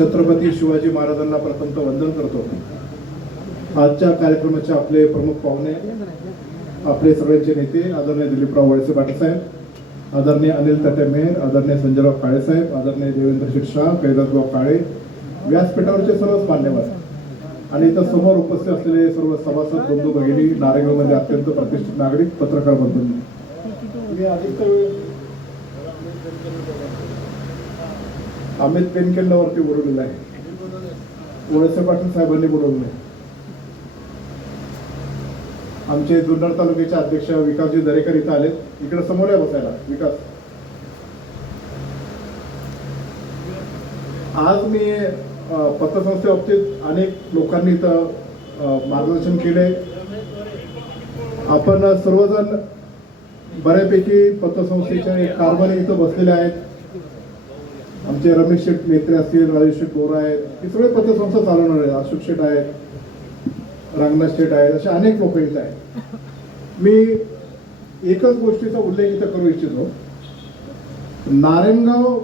छत्रपती शिवाजी महाराजांना प्रथमतः वंदन करतो। आजच्या कार्यक्रमाचे आपले प्रमुख पाहुणे, आपले सगळ्यांचे नेते आदरणीय दिलीपराव वळसे पाटील साहेब, आदरणीय अनिल तटेमेर, आदरणीय संजयराव काळे साहेब, आदरणीय देवेंद्र शिरशाह, कैलासराव काळे, व्यासपीठावरचे सर्व मान्यवर आणि इथं समोर उपस्थित असलेले सर्व सभासद बंधू भगिनी, नारायणगावमध्ये अत्यंत प्रतिष्ठित नागरिक, पत्रकार बंधूंनी, मी अमित पेनकेंवरती बोलवलेलं आहे, वळसे पाटील साहेबांनी बोलवलं आहे। आमचे जुन्नर तालुक्याचे अध्यक्ष विकासजी दरेकर इथं आलेत, इकडे समोर आहे बसायला विकास। आज मी पतसंस्थेबाबतीत अनेक लोकांनी इथं मार्गदर्शन केले। आपण सर्वजण बऱ्यापैकी पतसंस्थेच्या एक कारभारी इथं बसलेले आहेत। आमचे रमेश शेठ मेत्रे असतील, राजेश शेठ बोरा आहेत, ही सगळे पतसंस्था चालवणार आहेत, अशोक शेठ आहेत, रंगनाथ शेठ आहेत, असे अनेक लोक इथं आहेत। मी एकच गोष्टीचा उल्लेख इथं करू इच्छितो, नारायणगाव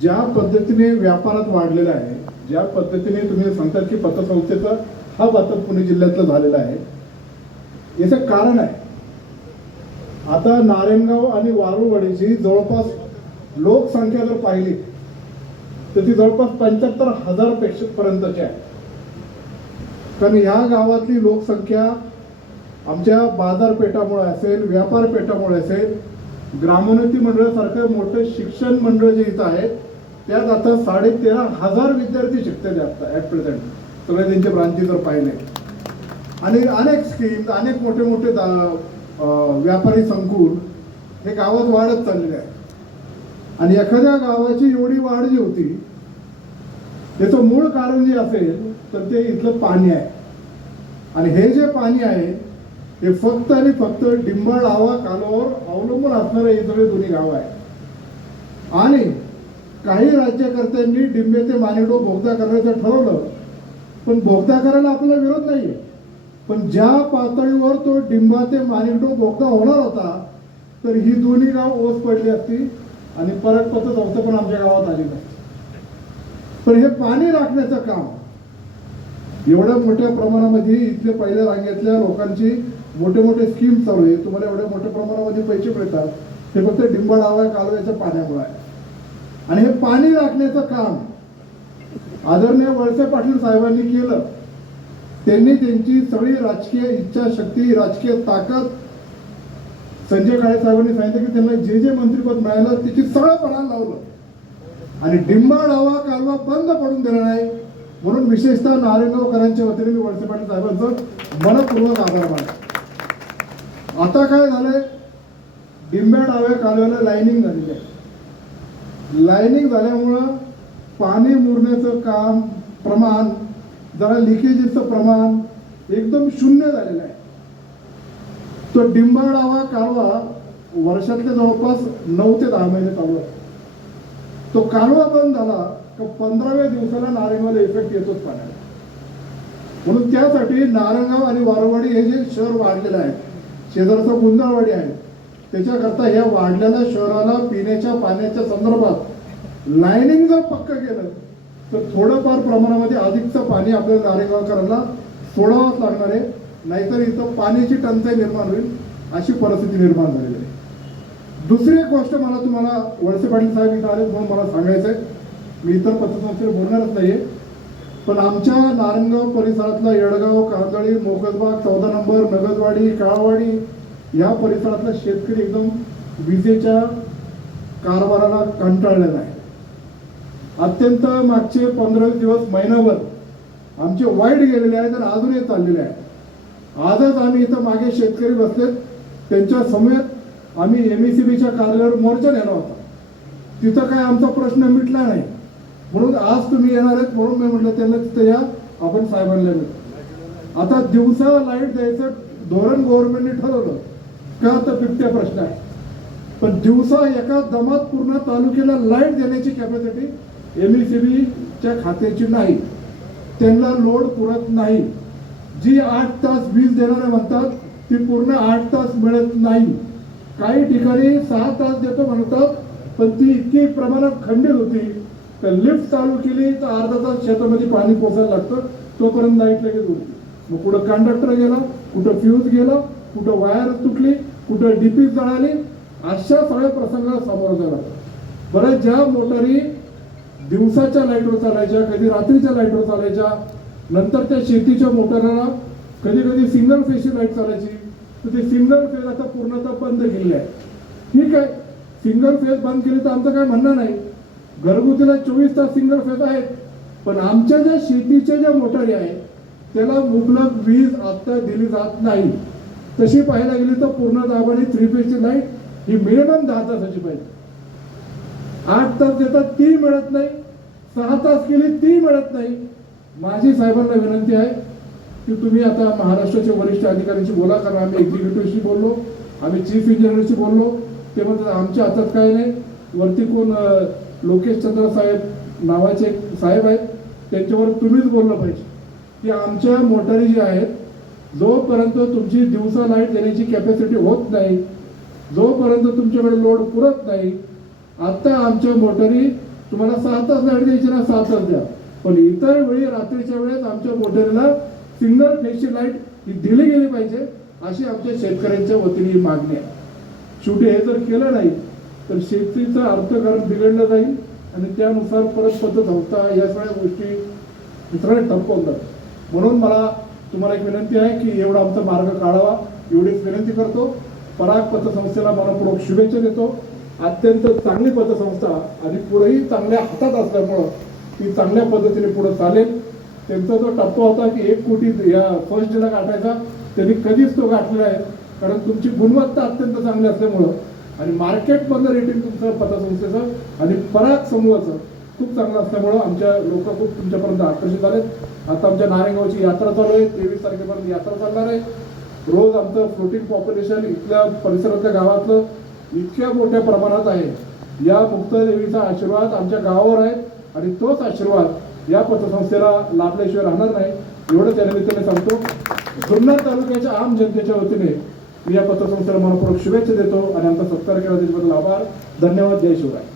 ज्या पद्धतीने व्यापारात वाढलेला आहे, ज्या पद्धतीने तुम्ही सांगतात की पतसंस्थेचा हा आता पुणे जिल्ह्यातला झालेला आहे, याचं कारण आहे आता नारायणगाव आणि वारुळवाडीची जवळपास लोकसंख्या जर पाहिली तर ती जवळपास 75,000 पर्यंतची आहे। कारण ह्या गावातली लोकसंख्या आमच्या बाजारपेठामुळे असेल, व्यापार पेठामुळे असेल, ग्रामोन्नती मंडळासारखं मोठं शिक्षण मंडळ जे इथं आहे त्यात आता 13,500 विद्यार्थी शिकतात आता ॲट प्रेझेंट, सगळे त्यांचे ब्रांचेस जर पाहिले, आणि अनेक स्कीम्स, अनेक मोठे मोठे व्यापारी संकुल हे गावात वाढत चाललेले आहे। आणि एखाद्या गावाची एवढी वाढ जी होती त्याचं मूळ कारण जे असेल तर ते इथलं पाणी आहे। आणि हे जे पाणी आहे हे फक्त आणि फक्त डिंबाळावा कालव्यावर अवलंबून असणारे हे सगळे दोन्ही गाव आहे। आणि काही राज्यकर्त्यांनी डिंबे ते मानेडो बोगदा करायचं ठरवलं, पण बोगदा करायला आपल्याला विरोध नाहीये, पण ज्या पातळीवर तो डिंबा ते मानेडो बोगदा होणार होता तर ही दोन्ही गाव ओस पडली असती आणि परत पतसंस्था पण आमच्या गावात आली नाही। पण हे पाणी राखण्याचं काम एवढ्या मोठ्या प्रमाणामध्ये इथले पहिल्या रांगेतल्या लोकांची मोठे मोठे स्कीम चालू आहे, तुम्हाला एवढ्या मोठ्या प्रमाणामध्ये पैसे मिळतात, हे फक्त डिंबाळावा कालव्याच्या पाण्यामुळे आहे। आणि हे पाणी राखण्याचं काम आदरणीय वळसे पाटील साहेबांनी केलं। त्यांनी त्यांची सगळी राजकीय इच्छाशक्ती, राजकीय ताकद, संजय काळे साहेबांनी सांगितलं की त्यांना जे जे मंत्रिपद मिळालं त्याची सगळं पणाला लावलं आणि डिंबाळावा कालवा बंद पडून दिला नाही, म्हणून विशेषतः नारायणगावकरांच्या वतीने मी वळसे पाटील साहेबांचं मनपूर्वक आभार मानतो। आता काय झालंय, डिंबाळाव्या कालव्याला लाईनिंग झालेली आहे। लाईनिंग झाल्यामुळं पाणी मुरण्याचं काम प्रमाण, जरा लिकेजेसचं प्रमाण एकदम शून्य झालेलं आहे। तो डिंबाळावा कालवा वर्षातले जवळपास 9 ते 10 महिने चालू आहे। तो कालवा बंद झाला का 15व्या दिवसाला नारायणगावला इफेक्ट येतोच पाण्याला। म्हणून त्यासाठी नारायणगाव आणि वारुळवाडी हे जे शहर वाढलेलं आहे, शेजारचा गुंजाळवाडी आहे, त्याच्याकरता ह्या वाढलेल्या शहराला पिण्याच्या पाण्याच्या संदर्भात लाईनिंग जर पक्क केलं तर थोडंफार प्रमाणामध्ये अधिकचं पाणी आपल्याला नारायणगावकरांना सोडावंच लागणार आहे, नाहीतर इथं पाण्याची टंचाई निर्माण होईल, अशी परिस्थिती निर्माण झालेली आहे। दुसरी एक गोष्ट मला तुम्हाला वळसे पाटील साहेब इथं आले म्हणून मला सांगायचं आहे, मी इतर पतसंस्थेवर बोलणारच नाहीये, पण आमच्या नारायणगाव परिसरातला येडगाव, कांदळी, मोकजबाग, 14 नंबर, नगदवाडी, काळवाडी या परिसरातला शेतकरी एकदम विजेच्या कारभाराला कंटाळलेला आहे। अत्यंत मागचे 15 दिवस, महिनाभर आमचे वाईट गेलेले आहेत आणि अजूनही चाललेले आहेत। आजच आम्ही इथं मागे शेतकरी बसलेत, त्यांच्या समेत आम्ही MECBच्या कार्यालयावर मोर्चा नेला होता, तिथं काय आमचा प्रश्न मिटला नाही, म्हणून आज तुम्ही येणार आहेत म्हणून मी म्हटलं त्यांना तिथं या, आपण साहेबांना भेटू। आता दिवसा लाईट द्यायचं धोरण गव्हर्नमेंटने ठरवलं का तर बिबट्या प्रश्न आहे, पण दिवसा एका दमात पूर्ण तालुक्याला लाईट देण्याची कॅपॅसिटी MECBच्या खात्याची नाही, त्यांना लोड पुरत नाही। जी 8 तास वीज देणारे म्हणतात ती पूर्ण 8 तास मिळत नाही, काही ठिकाणी 6 तास देतो म्हणतात, पण ती इतकी प्रमाणात खंडित होती तर लिफ्ट चालू केली तर अर्धा तास शेतामध्ये पाणी पोचायला लागतं, तोपर्यंत लाईट लगेच उडते. मग कुठं कंडक्टर गेला, कुठं फ्यूज गेला, कुठं वायर तुटली, कुठं डीपी जळाली, अशा सगळ्या प्रसंगाला सामोरं जायला लागतं. बरं, ज्या मोटारी दिवसाच्या लाईटवर चालायच्या, कधी रात्रीच्या लाईटवर चालायच्या, नंतर त्या शेतीच्या मोटारला कधी कधी सिंगल फेजची लाईट चालायची, तर ते सिंगल फेज आता पूर्णतः बंद केलेली आहे. ठीक आहे, सिंगल फेज बंद केली तर आमचं काय म्हणणं नाही, घरगुतीला 24 तास सिंगल फेज आहेत, पण आमच्या ज्या शेतीच्या ज्या मोटारी आहेत त्याला मुबलक वीज आता दिली जात नाही. तशी पाहायला गेली तर पूर्ण दाबाने 3 फेजची लाईट ही मिनिमम 10 तासाची पाहिजे. 8 तास देतात ती मिळत नाही, 6 तास केली ती मिळत नाही. माझी साहेबांना विनंती आहे की तुम्ही आता महाराष्ट्राचे वरिष्ठ अधिकाऱ्यांशी बोला, कारण आम्ही एक्झिक्युटिव्हशी बोललो, आम्ही चीफ इंजिनियरशी बोललो, ते म्हणतात आमच्या हातात काय नाही. वरती कोण लोकेश चंद्र साहेब नावाचे एक साहेब आहेत, त्यांच्यावर तुम्हीच बोललं पाहिजे की आमच्या मोटारी ज्या आहेत, जोपर्यंत तुमची दिवसा लाईट देण्याची कॅपॅसिटी होत नाही, जोपर्यंत तुमच्याकडे लोड पुरत नाही, आता आमच्या मोटारी तुम्हाला 6 तास लाईट द्यायची ना 6 तास द्या, पण इतर वेळी रात्रीच्या वेळेस आमच्या मोटारीला सिंगल फेजची लाईट ही दिली गेली पाहिजे, अशी आमच्या शेतकऱ्यांच्या वतीने ही मागणी आहे. शेवटी हे जर केलं नाही तर शेतीचं अर्थकारण बिघडलं जाईल आणि त्यानुसार परत पतसंस्था या सगळ्या गोष्टी सगळ्या ठप्प होतात. म्हणून मला तुम्हाला एक विनंती आहे की एवढा आमचा मार्ग काढावा, एवढीच विनंती करतो. पराग पतसंस्थेला मनपूर्वक शुभेच्छा देतो. अत्यंत चांगली पतसंस्था आणि पुढेही चांगल्या हातात असल्यामुळं ती चांगल्या पद्धतीने पुढे चालेल. त्यांचा जो टप्पा होता की 1 कोटी या फर्स्ट डेला गाठायचा, त्यांनी कधीच तो गाठलेला आहे, कारण तुमची गुणवत्ता अत्यंत चांगली असल्यामुळं आणि मार्केटमधलं रेटिंग तुमचं पतसंस्थेचं आणि पराग समूहाचं खूप चांगलं असल्यामुळं आमच्या लोक खूप तुमच्यापर्यंत आकर्षित झालेत. आता आमच्या नारायणगावची यात्रा चालू आहे, 23 तारखेपर्यंत यात्रा चालणार आहे. रोज आमचं फ्लोटिंग पॉप्युलेशन इथल्या परिसरातल्या गावातलं इतक्या मोठ्या प्रमाणात आहे. या मुक्तादेवीचा आशीर्वाद आमच्या गावावर आहे आणि तोच आशीर्वाद या पतसंस्थेला लाभल्याशिवाय राहणार नाही, एवढं त्या निमित्ताने सांगतो. जुन्नर तालुक्याच्या आम जनतेच्या वतीने मी या पतसंस्थेला मनपूर्वक शुभेच्छा देतो आणि आमचा सत्कार केला त्याच्याबद्दल आभार. धन्यवाद. जय शिवराय.